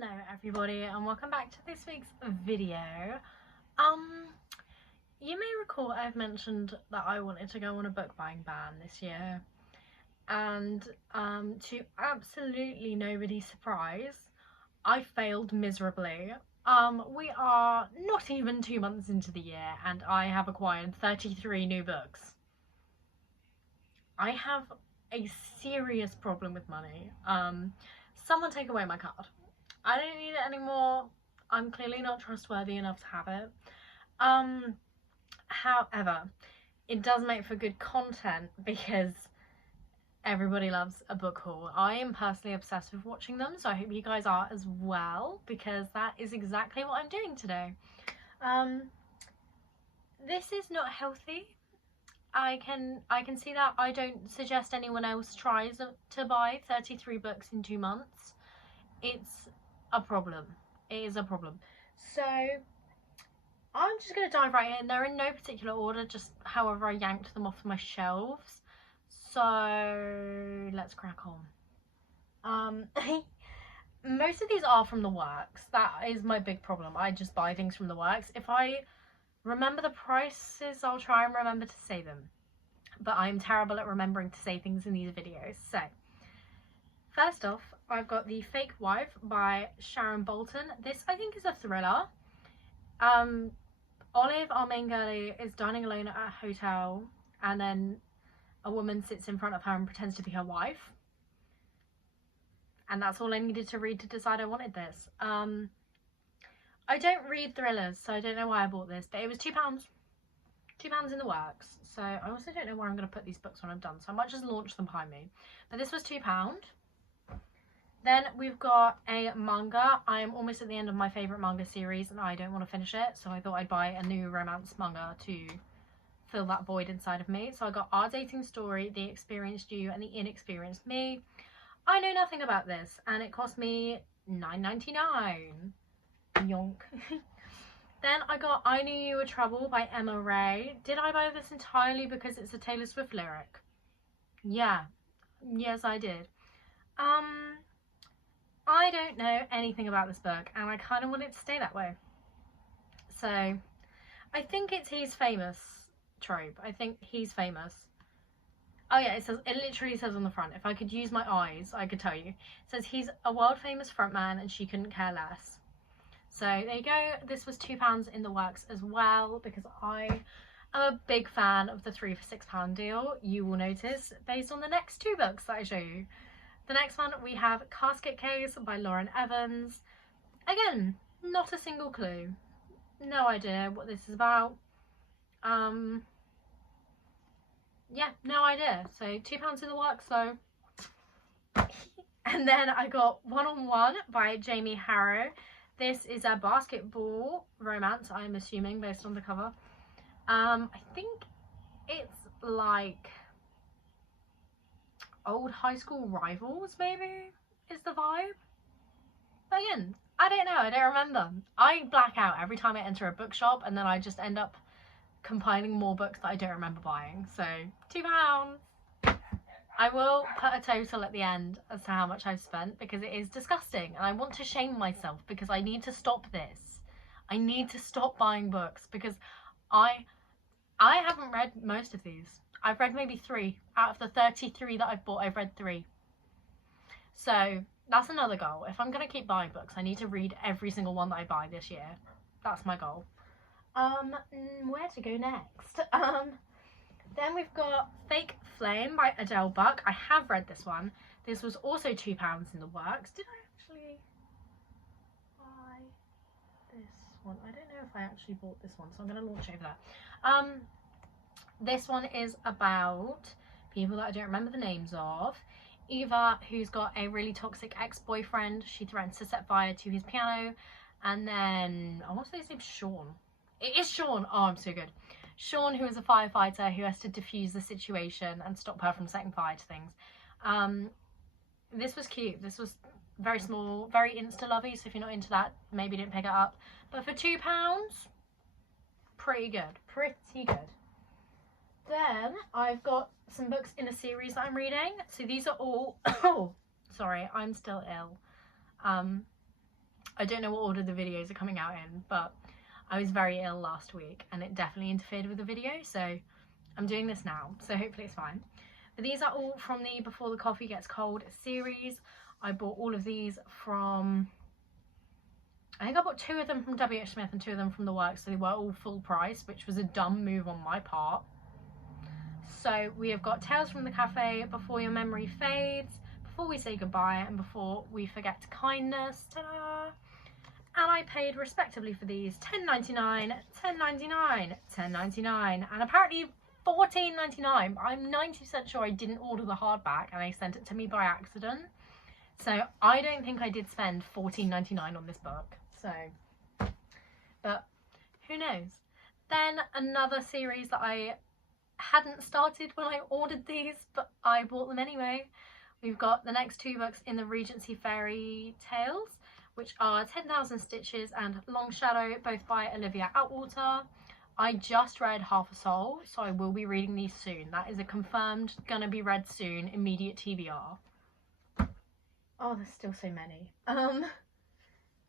Hello everybody and welcome back to this week's video. You may recall I've mentioned that I wanted to go on a book buying ban this year, and to absolutely nobody's surprise, I failed miserably. We are not even 2 months into the year and I have acquired 33 new books. I have a serious problem with money. Someone take away my card. I don't need it anymore. I'm clearly not trustworthy enough to have it. However, it does make for good content because everybody loves a book haul. I am personally obsessed with watching them, so I hope you guys are as well, because that is exactly what I'm doing today. This is not healthy. I can see that. I don't suggest anyone else tries to buy 33 books in 2 months. It's a problem. It is a problem. So I'm just going to dive right in. They're in no particular order, just however I yanked them off my shelves. So let's crack on. Most of these are from the works. That is my big problem. I just buy things from the works. If I remember the prices, I'll try and remember to say them. But I'm terrible at remembering to say things in these videos. So first off, I've got The Fake Wife by Sharon Bolton. This, I think, is a thriller. Olive, our main girlie, is dining alone at a hotel, and then a woman sits in front of her and pretends to be her wife. And that's all I needed to read to decide I wanted this. I don't read thrillers, so I don't know why I bought this, but it was £2. £2 in the works. So I also don't know where I'm going to put these books when I'm done, so I might just launch them behind me. But this was £2. Then we've got a manga. I am almost at the end of my favourite manga series and I don't want to finish it, so I thought I'd buy a new romance manga to fill that void inside of me. So I got Our Dating Story, The Experienced You and The Inexperienced Me. I know nothing about this and it cost me $9.99. Yonk. Then I got I Knew You Were Trouble by Emma Ray. Did I buy this entirely because it's a Taylor Swift lyric? Yeah. Yes, I did. I don't know anything about this book and I kind of want it to stay that way. So I think it's he's famous trope. I think he's famous. Oh yeah, it literally says on the front, if I could use my eyes, I could tell you. It says he's a world famous frontman and she couldn't care less. So there you go. This was £2 in the works as well because I am a big fan of the 3 for £6 deal. You will notice based on the next 2 books that I show you. The next one we have Casket Case by Lauren Evans. Again, not a single clue. No idea what this is about. Yeah, no idea. So £2 in the works, so. And then I got One on One by Jamie Harrow. This is a basketball romance, I'm assuming, based on the cover. I think it's like old high school rivals, maybe, is the vibe. But again, I don't know, I don't remember. I black out every time I enter a bookshop and then I just end up compiling more books that I don't remember buying. So £2. I will put a total at the end as to how much I've spent because it is disgusting and I want to shame myself because I need to stop this. I need to stop buying books because I haven't read most of these. I've read maybe 3. Out of the 33 that I've bought, I've read 3. So that's another goal. If I'm going to keep buying books, I need to read every single one that I buy this year. That's my goal. Where to go next? Then we've got Fake Flame by Adele Buck. I have read this one. This was also £2 in the works. Did I actually buy this one? I don't know if I actually bought this one, so I'm going to launch over that. This one is about people that I don't remember the names of. Eva, who's got a really toxic ex-boyfriend. She threatens to set fire to his piano. And then, I want to say his name's Sean. It is Sean. Oh, I'm so good. Sean, who is a firefighter who has to defuse the situation and stop her from setting fire to things. This was cute. This was very small, very insta-lovey, so if you're not into that, maybe don't pick it up. But for £2, pretty good. Pretty good. Then I've got some books in a series that I'm reading. So these are all... Oh, sorry, I'm still ill. I don't know what order the videos are coming out in, but I was very ill last week and it definitely interfered with the video, so I'm doing this now, so hopefully it's fine. But these are all from the Before the Coffee Gets Cold series. I bought all of these from, I think I bought 2 of them from WH Smith and 2 of them from The Works, so they were all full price, which was a dumb move on my part. So we have got Tales from the Cafe, Before Your Memory Fades, Before We Say Goodbye, and Before We Forget Kindness. Ta-da! And I paid respectively for these $10.99, $10.99, $10.99, and apparently $14.99. I'm 90% sure I didn't order the hardback and they sent it to me by accident. So I don't think I did spend $14.99 on this book. So, but who knows? Then another series that I hadn't started when I ordered these, but I bought them anyway. We've got the next 2 books in the Regency Fairy Tales, which are 10,000 Stitches and Long Shadow, both by Olivia Atwater. I just read Half a Soul, so I will be reading these soon. That is a confirmed, gonna be read soon, immediate TBR. Oh, there's still so many.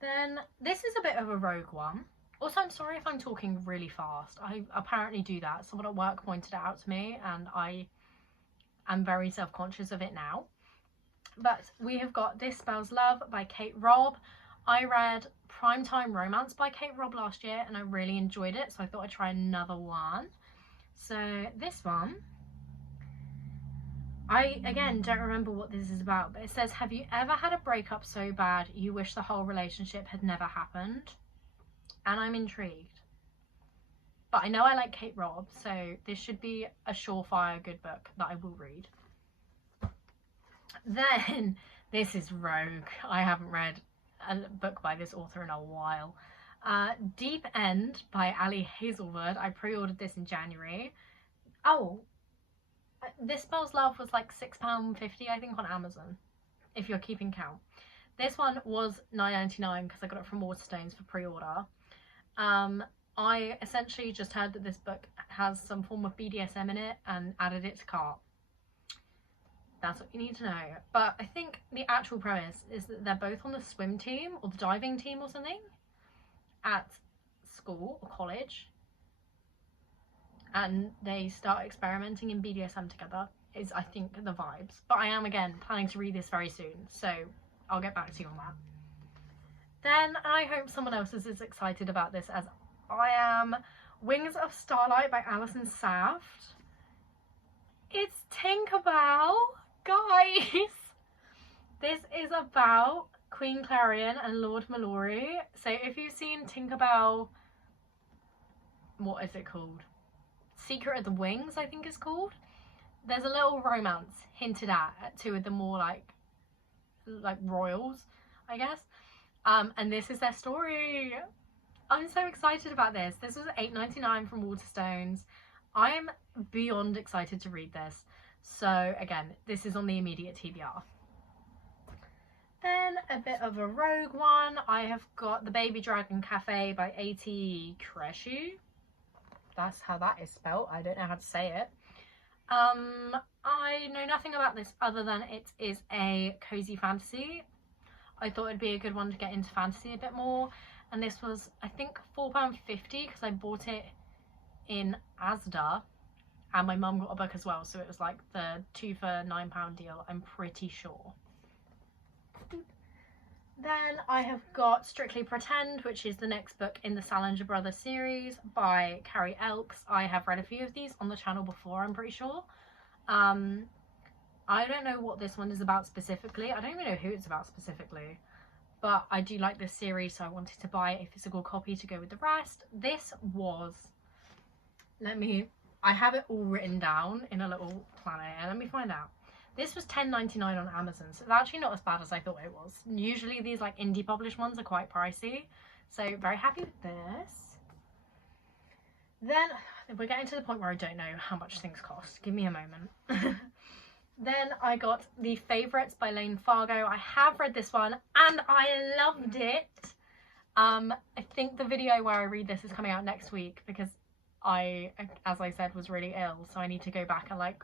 Then this is a bit of a rogue one. Also, I'm sorry if I'm talking really fast. I apparently do that. Someone at work pointed it out to me and I am very self-conscious of it now. But we have got This Spells Love by Kate Robb. I read Primetime Romance by Kate Robb last year and I really enjoyed it, so I thought I'd try another one. So this one, I again don't remember what this is about, but it says, have you ever had a breakup so bad you wish the whole relationship had never happened? And I'm intrigued. But I know I like Kate Robb, so this should be a surefire good book that I will read. Then, this is rogue. I haven't read a book by this author in a while. Deep End by Ali Hazelwood. I pre-ordered this in January. Oh, This Spells Love was like £6.50 I think on Amazon, if you're keeping count. This one was $9.99 because I got it from Waterstones for pre-order. I essentially just heard that this book has some form of BDSM in it and added it to cart. That's what you need to know. But I think the actual premise is that they're both on the swim team or the diving team or something at school or college, and they start experimenting in BDSM together is, I think, the vibes. But I am, again, planning to read this very soon, so I'll get back to you on that. Then I hope someone else is as excited about this as I am. Wings of Starlight by Alison Saft. It's Tinkerbell, guys. This is about Queen Clarion and Lord Mallory. So if you've seen Tinkerbell, what is it called? Secret of the Wings, I think it's called. There's a little romance hinted at 2 of the more like royals, I guess. And this is their story. I'm so excited about this. This was $8.99 from Waterstones. I am beyond excited to read this. So again, this is on the immediate TBR. Then a bit of a rogue one. I have got The Baby Dragon Cafe by A.T. Kreshu. That's how that is spelled. I don't know how to say it. I know nothing about this other than it is a cozy fantasy. I thought it'd be a good one to get into fantasy a bit more. And this was, I think, £4.50 because I bought it in Asda. And my mum got a book as well, so it was like the 2 for £9 deal, I'm pretty sure. Then I have got Strictly Pretend, which is the next book in the Salinger Brothers series by Carrie Elks. I have read a few of these on the channel before, I'm pretty sure. I don't know what this one is about specifically. I don't even know who it's about specifically. But I do like this series, so I wanted to buy a physical copy to go with the rest. This was... I have it all written down in a little planner. Let me find out. This was $10.99 on Amazon, so it's actually not as bad as I thought it was. Usually these like indie published ones are quite pricey, so very happy with this. Then we're getting to the point where I don't know how much things cost. Give me a moment. Then I got The Favourites by Lane Fargo. I have read this one and I loved it. I think the video where I read this is coming out next week because I, as I said, was really ill, so I need to go back and like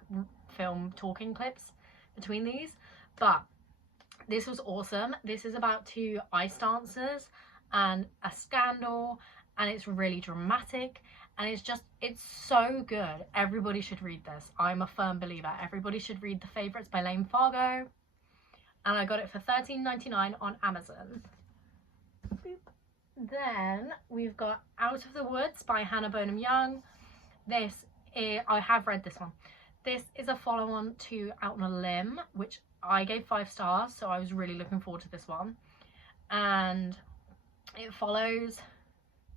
film talking clips between these. But This was awesome. This is about two ice dancers and a scandal, and it's really dramatic, and it's so good. Everybody should read this. I'm a firm believer. Everybody should read The Favourites by Lane Fargo, and I got it for $13.99 on Amazon. Boop. Then we've got Out of the Woods by Hannah Bonham Young. I have read this one. This is a follow-on to Out on a Limb, which I gave 5 stars, so I was really looking forward to this one. And it follows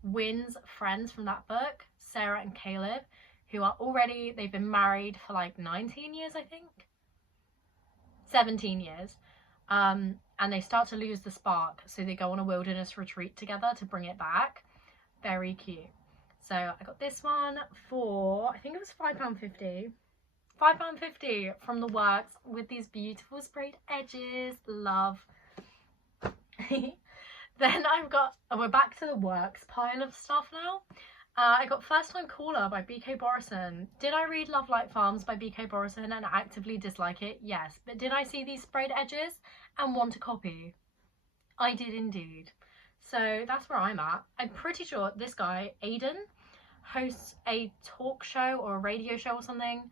Wynn's friends from that book, Sarah and Caleb, who are they've been married for like 19 years, I think. 17 years. And they start to lose the spark, so they go on a wilderness retreat together to bring it back. Very cute. So I got this one for, I think it was £5.50. £5.50 from The Works with these beautiful sprayed edges. Love. Then we're back to The Works pile of stuff now. I got First Time Caller by B.K. Borison. Did I read Love Light Farms by B.K. Borison and actively dislike it? Yes. But did I see these sprayed edges and want a copy? I did indeed. So that's where I'm at. I'm pretty sure this guy, Aidan, hosts a talk show or a radio show or something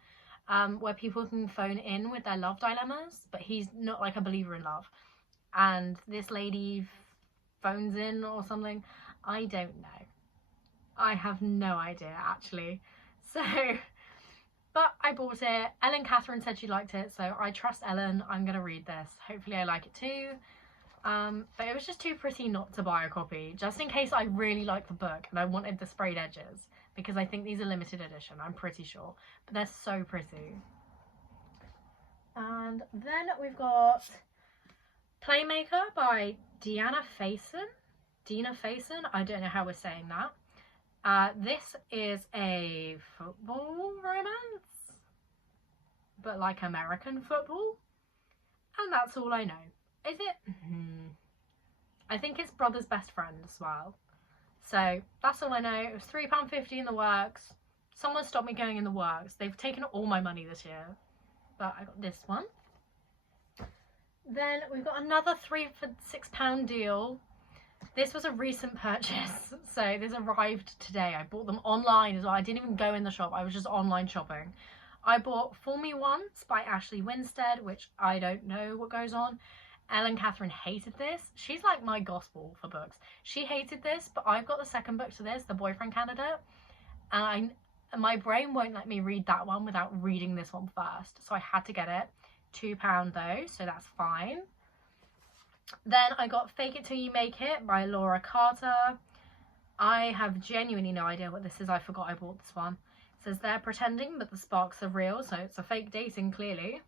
where people can phone in with their love dilemmas, but he's not like a believer in love. And this lady phones in or something. I don't know. I have no idea, actually. So, but I bought it. Ellen Catherine said she liked it, so I trust Ellen. I'm going to read this. Hopefully I like it too. But it was just too pretty not to buy a copy, just in case I really like the book and I wanted the sprayed edges, because I think these are limited edition, I'm pretty sure. But they're so pretty. And then we've got Playmaker by Dina Faison. I don't know how we're saying that. This is a football romance, but like American football, and that's all I know. Is it? I think it's Brother's Best Friend as well. So that's all I know. It was £3.50 in The Works. Someone stopped me going in The Works. They've taken all my money this year, but I got this one. Then we've got another 3 for £6 deal. This was a recent purchase, so this arrived today. I bought them online as well. I didn't even go in the shop. I was just online shopping. I bought Fool Me Once by Ashley Winstead, which I don't know what goes on. Ellen Catherine hated this. She's like my gospel for books. She hated this, but I've got the second book to this, The Boyfriend Candidate, and my brain won't let me read that one without reading this one first, so I had to get it. £2 though, so that's fine. Then I got Fake It Till You Make It by Laura Carter. I have genuinely no idea what this is. I forgot I bought this one. It says they're pretending, but the sparks are real, so it's a fake dating, clearly.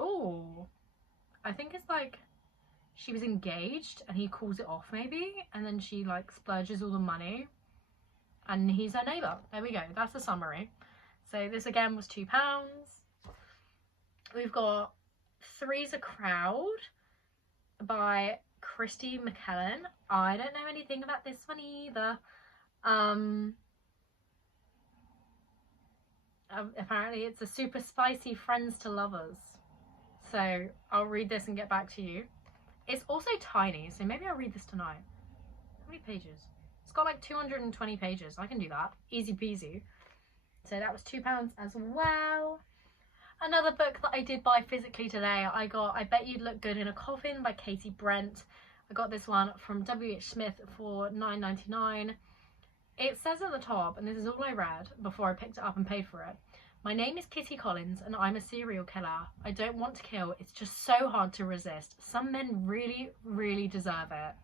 Oh, I think it's like she was engaged and he calls it off maybe, and then she like splurges all the money and he's her neighbour. There we go. That's the summary. So this again was £2. We've got Three's a Crowd by Christy McKellen. I don't know anything about this one either. Apparently it's a super spicy friends to lovers. So I'll read this and get back to you. It's also tiny, so maybe I'll read this tonight. How many pages? It's got like 220 pages. I can do that. Easy peasy. So that was £2 as well. Another book that I did buy physically today, I got I Bet You'd Look Good in a Coffin by Katie Brent. I got this one from W.H. Smith for $9.99. It says at the top, and this is all I read before I picked it up and paid for it, "My name is Kitty Collins and I'm a serial killer. I don't want to kill. It's just so hard to resist. Some men really, really deserve it."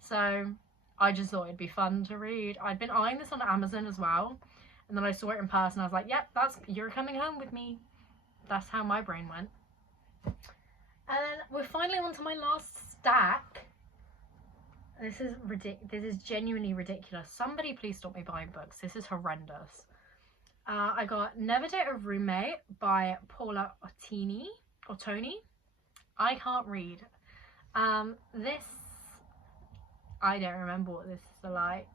So I just thought it'd be fun to read. I'd been eyeing this on Amazon as well, and then I saw it in person. I was like, yep, you're coming home with me. That's how my brain went. And then we're finally on to my last stack. This is ridiculous. This is genuinely ridiculous. Somebody please stop me buying books. This is horrendous. I got Never Date a Roommate by Paula Ottoni. I can't read. This, I don't remember what this is like.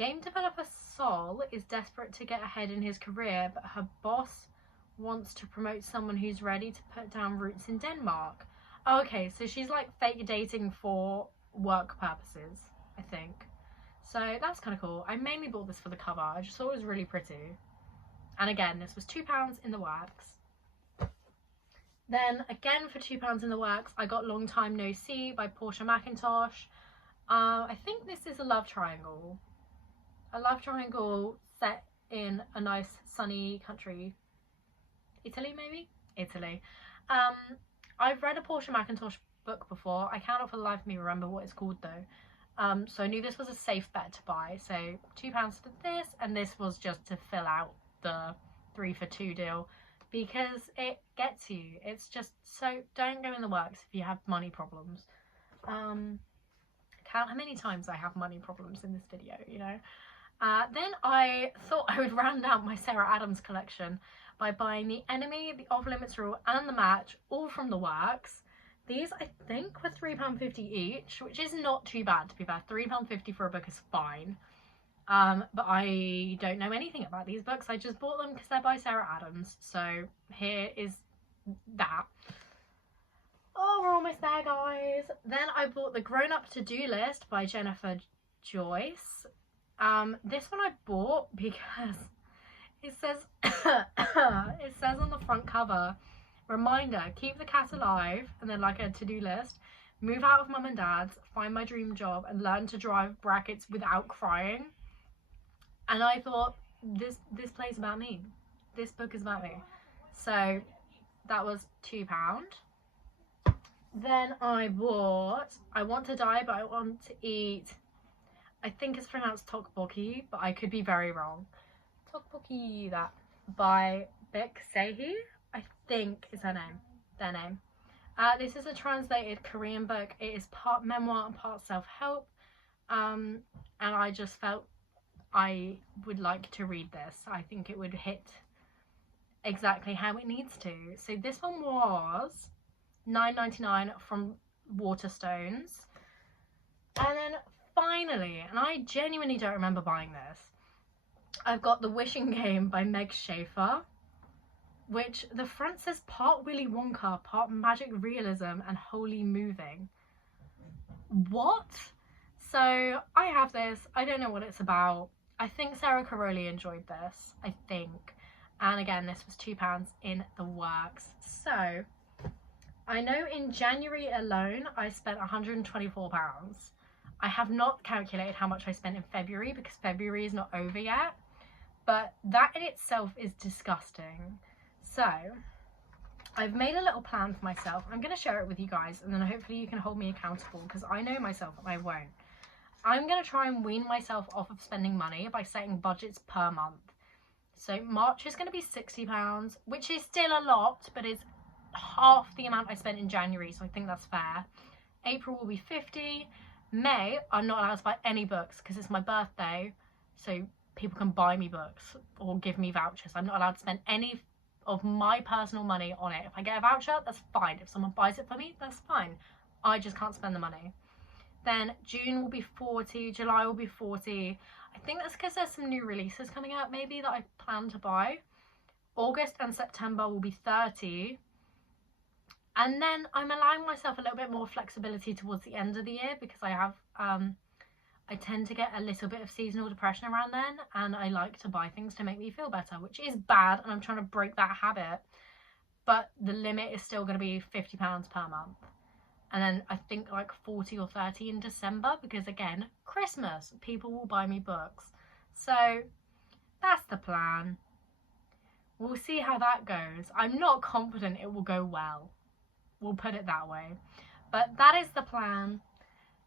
Game developer Sol is desperate to get ahead in his career, but her boss wants to promote someone who's ready to put down roots in Denmark. Oh, okay, so she's like fake dating for work purposes, I think. So that's kind of cool. I mainly bought this for the cover. I just thought it was really pretty. And again, this was £2 in the works. Then again for £2 in the works, I got Long Time No See by Portia McIntosh. I think this is a love triangle. A love triangle set in a nice sunny country. Italy, maybe? Italy. I've read a Portia McIntosh book before. I cannot for the life of me remember what it's called though. So I knew this was a safe bet to buy. So £2 for this, and this was just to fill out the 3 for 2 deal, because it gets you. It's just, so don't go in the works if you have money problems. Count how many times I have money problems in this video, you know. Then I thought I would round out my Sarah Adams collection by buying The Enemy, The Off Limits Rule and The Match, all from the works. These I think were £3.50 each, which is not too bad to be fair. £3.50 for a book is fine. But I don't know anything about these books. I just bought them because they're by Sarah Adams. So here is that. Oh, we're almost there, guys. Then I bought The Grown Up To-Do List by Jennifer Joyce. This one I bought because it says it says on the front cover, reminder, keep the cat alive, and then like a to-do list, move out of mum and dad's, find my dream job, and learn to drive brackets without crying. And I thought, this plays about me. This book is about me. So that was £2. Then I bought I Want to Die But I Want to Eat. I think it's pronounced tteokbokki, but I could be very wrong. Tteokbokki, that, by Baek Se-hee, I think is her name, their name. This is a translated Korean book. It is part memoir and part self-help. And I just felt I would like to read this. I think it would hit exactly how it needs to. So this one was $9.99 from Waterstones. And then finally, and I genuinely don't remember buying this, I've got The Wishing Game by Meg Schaefer, which the front says part Willy Wonka, part magic realism and wholly moving. What? So I have this. I don't know what it's about. I think Sarah Caroli enjoyed this, I think. And again, this was £2 in the works. So I know in January alone, I spent £124. I have not calculated how much I spent in February because February is not over yet. But that in itself is disgusting. So I've made a little plan for myself. I'm going to share it with you guys, and then hopefully you can hold me accountable, because I know myself and I won't. I'm going to try and wean myself off of spending money by setting budgets per month. So March is going to be £60, which is still a lot, but is half the amount I spent in January, so I think that's fair. April will be £50. May, I'm not allowed to buy any books because it's my birthday, so people can buy me books or give me vouchers. I'm not allowed to spend any of my personal money on it. If I get a voucher, that's fine. If someone buys it for me, that's fine. I just can't spend the money. Then June will be 40, July will be 40. I think that's because there's some new releases coming out maybe that I plan to buy. August and September will be 30. And then I'm allowing myself a little bit more flexibility towards the end of the year, because I have I tend to get a little bit of seasonal depression around then, and I like to buy things to make me feel better, which is bad, and I'm trying to break that habit. But the limit is still going to be £50 per month. And then I think like 40 or 30 in December, because again, Christmas, people will buy me books. So that's the plan. We'll see how that goes. I'm not confident it will go well. We'll put it that way. But that is the plan.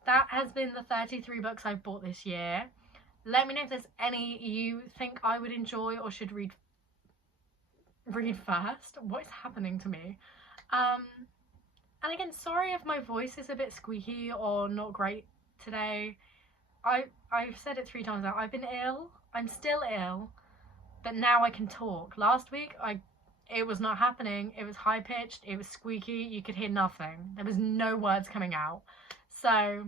That has been the 33 books I've bought this year. Let me know if there's any you think I would enjoy or should read first. What is happening to me? And again, sorry if my voice is a bit squeaky or not great today. I've said it 3 times now. I've been ill. I'm still ill. But now I can talk. Last week, it was not happening. It was high-pitched. It was squeaky. You could hear nothing. There was no words coming out. So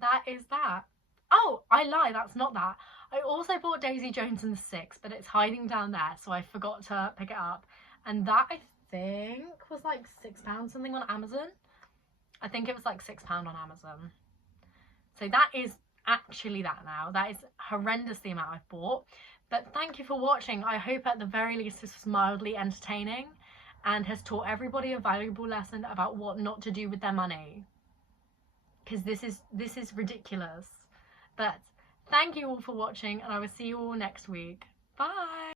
that is that. Oh, I lie, that's not that. I also bought Daisy Jones and the Six, but it's hiding down there, so I forgot to pick it up. And that, I think, was like £6 something on Amazon. I think it was like £6 on Amazon. So that is actually that now. That is horrendous the amount I've bought. But thank you for watching. I hope at the very least this was mildly entertaining and has taught everybody a valuable lesson about what not to do with their money. Because this is ridiculous. But thank you all for watching, and I will see you all next week. Bye!